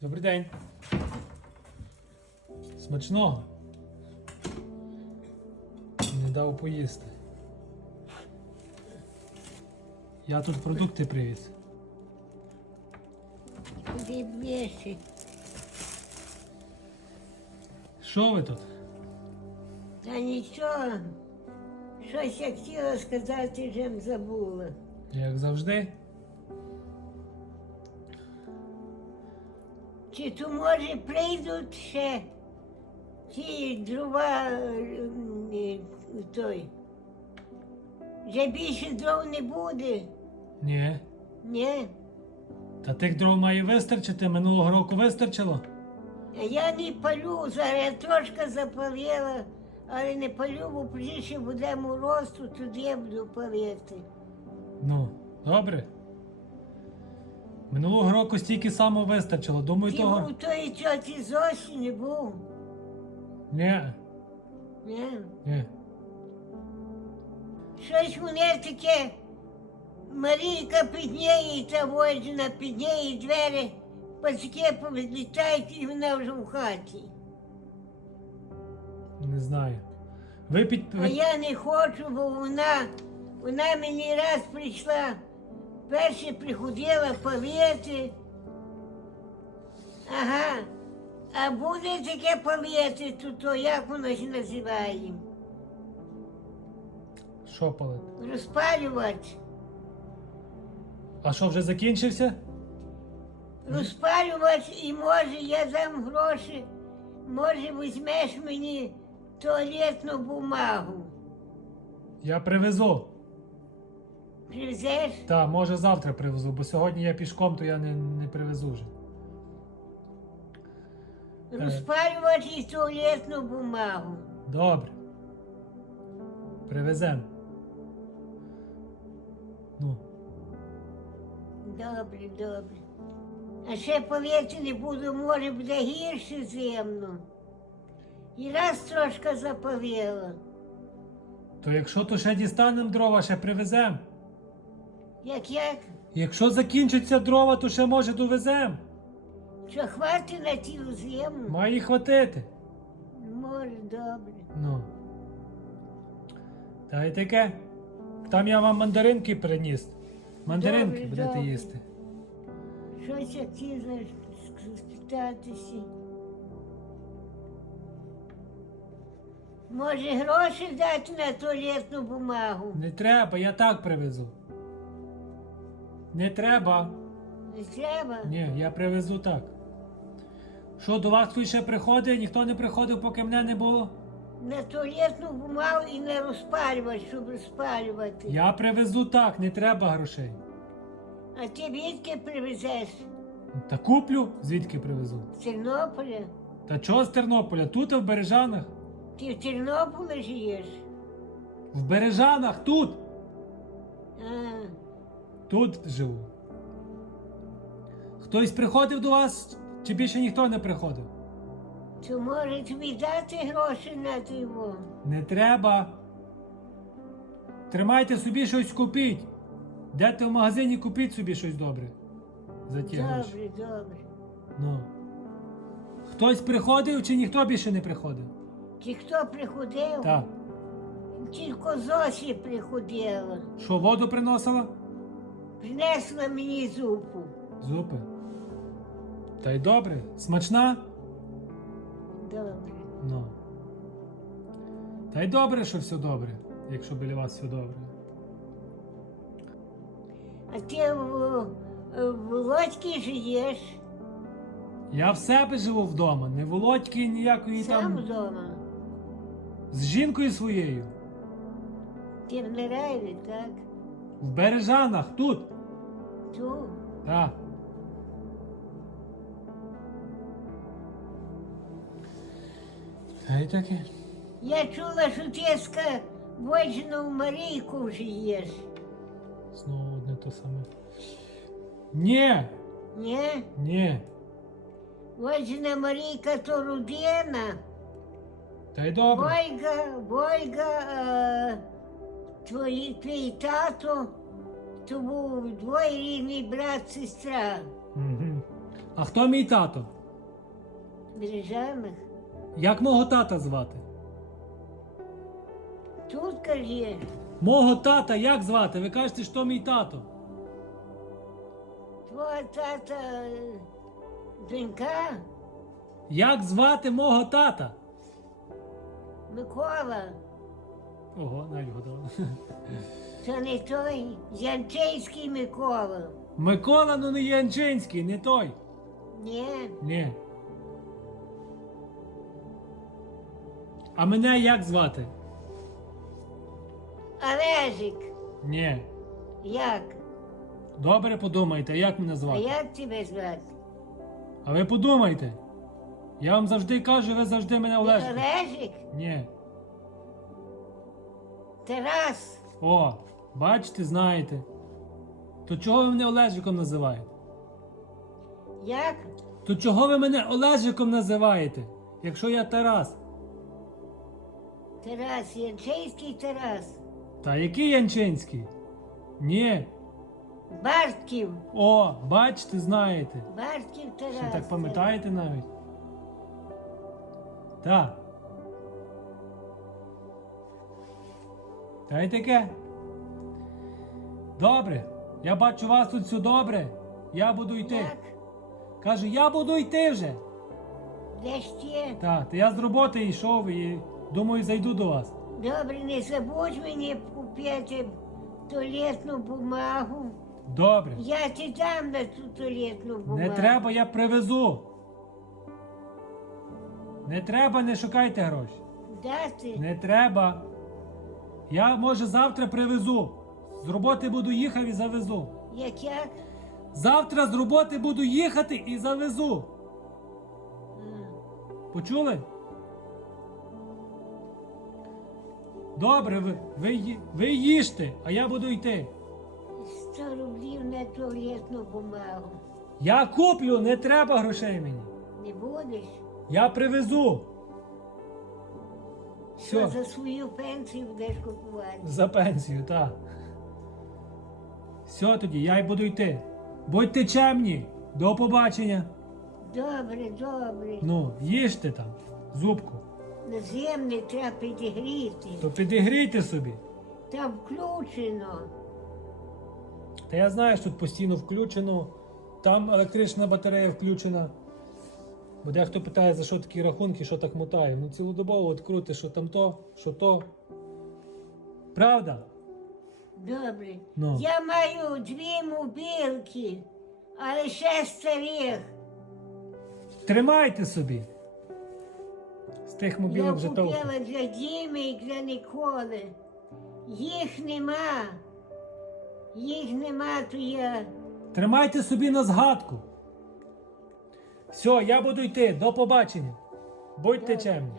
Добрий день. Смачного. Не дав поїсти. Я тут продукти привіз. Більше? Що ви тут? Та нічого. Щось я хотіла сказати, вже забула. Як завжди? Чи то може прийдуть ще ті дрова е, той. Вже більше дров не буде, Ні. ні? Та тих дров має вистачити, минулого року вистачило. Я не палю, зараз я трошки запалила, але не палю, бо пізніше буде мороз, то тоді я буду палити. Ну, добре. Минулого року стільки само вистачило. Думаю, Ти того. був тої тьоті Зосі не був? Ні, Ні? ні. Щось мене таке. Марійка підняє та воджена, підняє двері, пацьки повідлітають і вона вже в хаті. Не знаю. Ви під. А ви- я не хочу, бо вона, вона мені раз прийшла, перше приходила палити. Ага. А буде таке палити, то, то як воно ж називає? Що палити? Розпалювати. А що, вже закінчився? Розпалювати і може я дам гроші, може візьмеш мені туалетну бумагу. Я привезу. Привезеш? Та, може завтра привезу, бо сьогодні я пішком, то я не, не привезу вже. Розпалювати і туалетну бумагу. Добре. Привезем. Ну, Добре, добре. А ще палити не буду, може буде гірше земно. І раз трошки запалила. то якщо то ще дістанемо дрова, ще привезем. Як як? Якщо закінчаться дрова, то ще може довезем. Що хватить на цілу землю? Має хватити. Може, добре. Ну. Та й таке. Там я вам мандаринки приніс. Мандаринки Добре, будете добре. їсти. Щось я хотіла спитатися. Може, гроші дати на туалетну бумагу? Не треба, я так привезу. Не треба. Не треба? Ні, я привезу так. Що, до вас хтось ще приходить? Ніхто не приходив, поки мене не було? На туалетну бумагу і не розпалювати, щоб розпалювати. Я привезу так, не треба грошей. А ти відки привезеш? Та куплю, звідки привезу. З Тернополя? Та чого з Тернополя? Тут в Бережанах. Ти в Тернополі живеш? В Бережанах, тут. А, Тут живу. Хтось приходив до вас, чи більше ніхто не приходив? то може тобі дати гроші на тиво? Не треба. Тримайте собі щось купіть. Дете в магазині купіть собі щось добре. За ті гроші. Добре, добре. Ну. Хтось приходив чи ніхто більше не приходив? Чи хто приходив? Так. Тільки Зосі приходила. Що, воду приносила? Принесла мені зупу. Зупи. Та й добре. Смачна? Добре. Ну. Та й добре, що все добре, якщо біля вас все добре. А ти в, в Володьки живеш? Я в себе живу вдома, не володьки ніякої Сам там. вдома. З жінкою своєю. Ти в Нераві, так? В Бережанах, тут. Ту. Так. Та й таке. Я чула, що ти ска воджену Марійку живеш. Знову одне то саме. Ні, Ні? ні. Воджена Марійка то родина. Та й добре. Войга, Войга, е, твої, твій тато, то був двоєрідний брат, сестра. Угу. А хто мій тато? Бережаних. Як мого тата звати? Тут кажеш, Мого тата як звати? Ви кажете, що мій тато. твого тата е, донька Як звати мого тата? Микола. Ого, навіть годова. Це не той Янчейський Микола. Микола, ну не Янчинський, не той. Ні, Ні. А мене як звати? Олежик. Ні. Як? Добре подумайте, як мене А звати. як тебе звати? А ви подумайте. Я вам завжди кажу, ви завжди мене Олежите. Олежик? Ні. Тарас? О, бачите, знаєте. То чого ви мене Олежиком називаєте? Як? То чого ви мене Олежиком називаєте, якщо я Тарас? Тарас, Янчейський Тарас. Та який Янчинський? Ні. Бартків. О, бачите, знаєте. Бартків Тарас. Що так пам'ятаєте навіть? Так. Та й таке. Добре. Я бачу вас тут все добре. Я буду йти. Як? Кажу, я буду йти вже. Де ще? Так, та я з роботи йшов і думаю, зайду до вас. Добре, не забудь мені купити туалетну бумагу. Добре. Я ти дам на ту туалетну бумагу. Не треба, я привезу. Не треба, не шукайте гроші. Дати? Не треба. Я, може, завтра привезу. З роботи буду їхати і завезу. Як як? Завтра з роботи буду їхати і завезу. Почули? Добре, ви, ви, ї- ви їжте, а я буду йти. 100 рублів на туалетну бумагу. Я куплю, не треба грошей мені. Не будеш? Я привезу. Що Все, за свою пенсію будеш купувати? за пенсію, так. Все тоді, я й буду йти. Будьте чемні. До побачення. Добре, добре. Ну, їжте там, зубку. Наземне треба підігріти. То підігрійте собі. Там включено. Та я знаю, що тут постійно включено, там електрична батарея включена. Бо дехто питає, за що такі рахунки, що так мотає. Ну цілодобово от крути, що там то, що то. Правда? Добре. Ну. Я маю дві мобілки, але ще старих. Тримайте собі. З тих Я мобілок вже купила толку. для Діми і для Ніколи. Їх нема. Їх нема, то я. Тримайте собі на згадку. Все, я буду йти. До побачення. Будьте чемні.